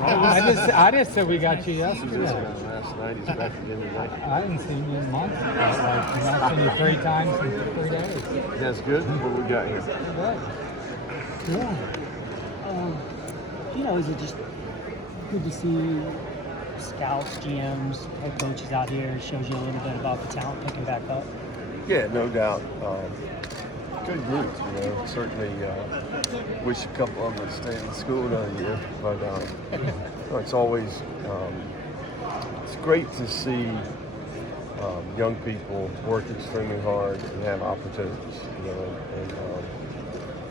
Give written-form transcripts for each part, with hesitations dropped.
I just said we got you yesterday. Last night, he's back again today. I hadn't seen you in months. I've seen you 3 times in 3 days. That's good. What we got here? Good. Yeah. Is it just good to see scouts, GMs, head coaches out here? It shows you a little bit about the talent picking back up. Yeah, no doubt. Good group, Certainly wish a couple of them would stay in school another year, but it's always it's great to see young people work extremely hard and have opportunities, and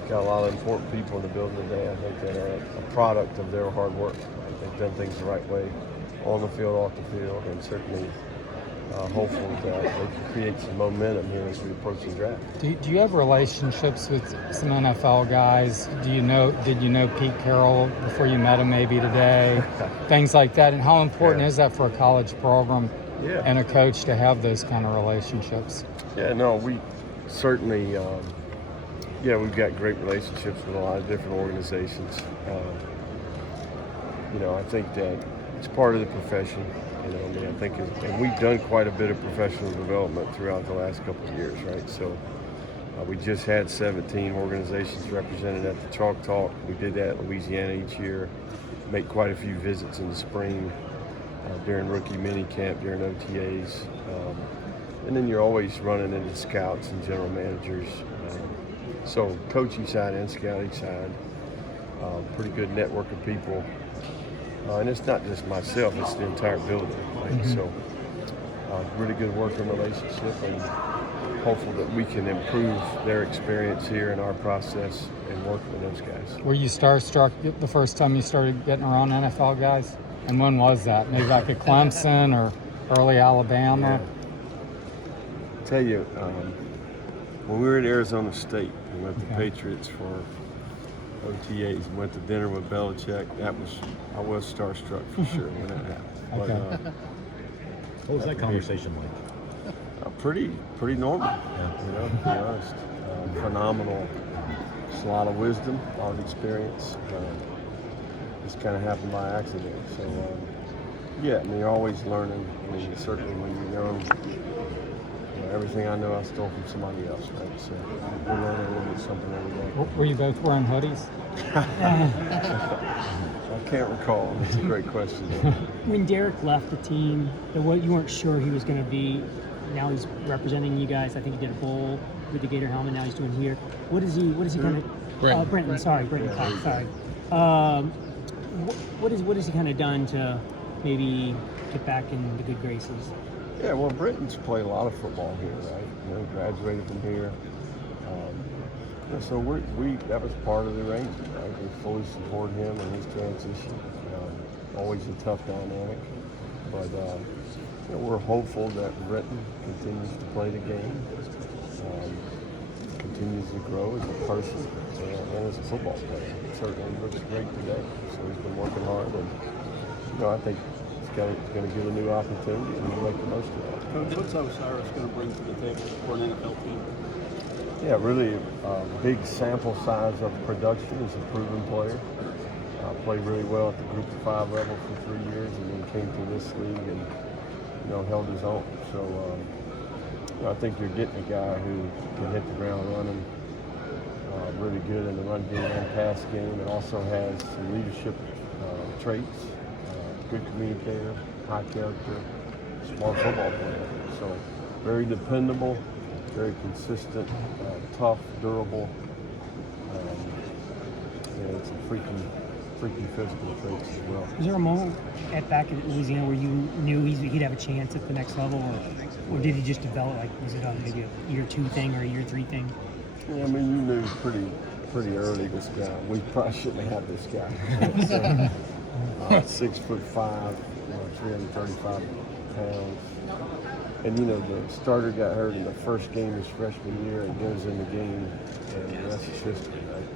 got a lot of important people in the building today. I think that are a product of their hard work. They've done things the right way, on the field, off the field, and certainly hopeful that they can create some momentum here as we approach the draft. Do you have relationships with some NFL guys? Did you know Pete Carroll before you met him maybe today? Things like that. And how important is that for a college program and a coach to have those kind of relationships? Yeah, no, we certainly, we've got great relationships with a lot of different organizations. I think that it's part of the profession. I think and we've done quite a bit of professional development throughout the last couple of years, right? So we just had 17 organizations represented at the Chalk Talk. We did that in Louisiana each year, make quite a few visits in the spring, during rookie mini camp, during OTAs. And then you're always running into scouts and general managers. So coach each side and scout each side. Pretty good network of people. And it's not just myself, it's the entire building. Right? Mm-hmm. So really good working relationship, and hopeful that we can improve their experience here in our process and work with those guys. Were you starstruck the first time you started getting around NFL guys? And when was that? Maybe like at Clemson or early Alabama? Yeah. I'll tell you, when we were at Arizona State, we went to Patriots for OTAs and went to dinner with Belichick. I was starstruck for sure when that happened. Okay. But, what was that conversation like? Pretty normal. To be honest. Phenomenal. Just a lot of wisdom, a lot of experience. Just kind of happened by accident. So you're always learning. Certainly when you're young. Everything I know I stole from somebody else, right? So we're learning a little bit something every day. Were you both wearing hoodies? I can't recall. That's a great question. When Derek left the team, you weren't sure he was going to be. Now he's representing you guys. I think he did a bowl with the Gator helmet. Now he's doing here. What is he kind of? Brenton. Sorry, Brenton. Yeah, sorry. What is he kind of done to maybe get back in the good graces? Yeah, well, Brenton's played a lot of football here, right? Graduated from here. So that was part of the arrangement, right? We fully support him in his transition. Always a tough dynamic, but we're hopeful that Brenton continues to play the game, continues to grow as a person and as a football player. Certainly looks great today. So he's been working hard, and I think it's going to give a new opportunity, and we'll make the most of that. Coach, what's Osiris going to bring to the table for an NFL team? Yeah, really a big sample size of production. He's a proven player. Played really well at the Group of 5 level for 3 years, and then came to this league and held his own. So I think you're getting a guy who can hit the ground running, really good in the run game and pass game, and also has some leadership traits. Good communicator, high character, smart football player. So very dependable, very consistent, tough, durable. It's a freaking physical traits as well. Was there a moment back in Louisiana where you knew he'd have a chance at the next level, or did he just develop? Like, was it maybe a year 2 thing or a year 3 thing? Yeah, you knew pretty early this guy. We probably shouldn't have had this guy. 6'5", 335 pounds. And the starter got hurt in the first game his freshman year and goes in the game, and the rest is history, right?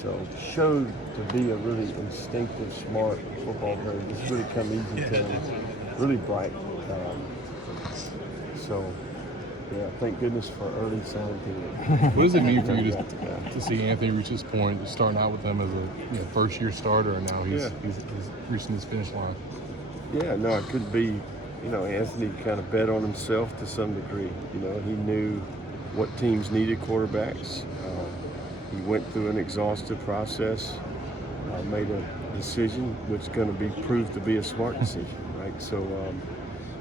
So showed to be a really instinctive, smart football player. Just really come easy to him, really bright. So Yeah, thank goodness for early signing period. What does it mean for you Yeah. to see Anthony reach this point, starting out with him as a first-year starter, and now he's reaching this finish line? Yeah, no, it could be, Anthony kind of bet on himself to some degree. He knew what teams needed quarterbacks. He went through an exhaustive process, made a decision which is going to be proved to be a smart decision, right? So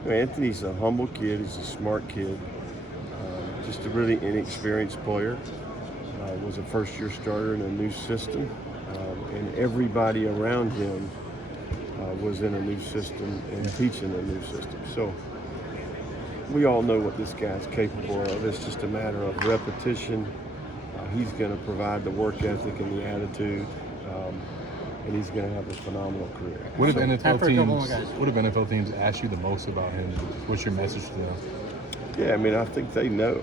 Anthony's a humble kid. He's a smart kid. Just a really inexperienced player. Was a first-year starter in a new system, and everybody around him was in a new system and teaching a new system. So we all know what this guy's capable of. It's just a matter of repetition. He's going to provide the work ethic and the attitude, and he's going to have a phenomenal career. What have NFL teams asked you the most about him? What's your message to them? Yeah, I think they know.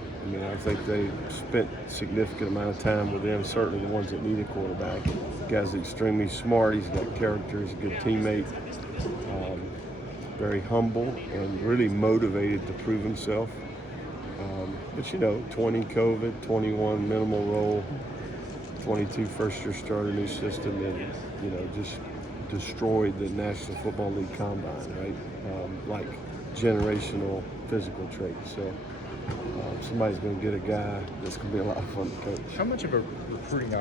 I think they spent a significant amount of time with him, certainly the ones that need a quarterback. The guy's extremely smart. He's got character. He's a good teammate. Very humble and really motivated to prove himself. But 20 COVID, 21 minimal role, 22 first-year starter, new system, and just destroyed the National Football League combine, right? Like generational physical traits. So somebody's going to get a guy that's going to be a lot of fun to coach. How much of a recruiting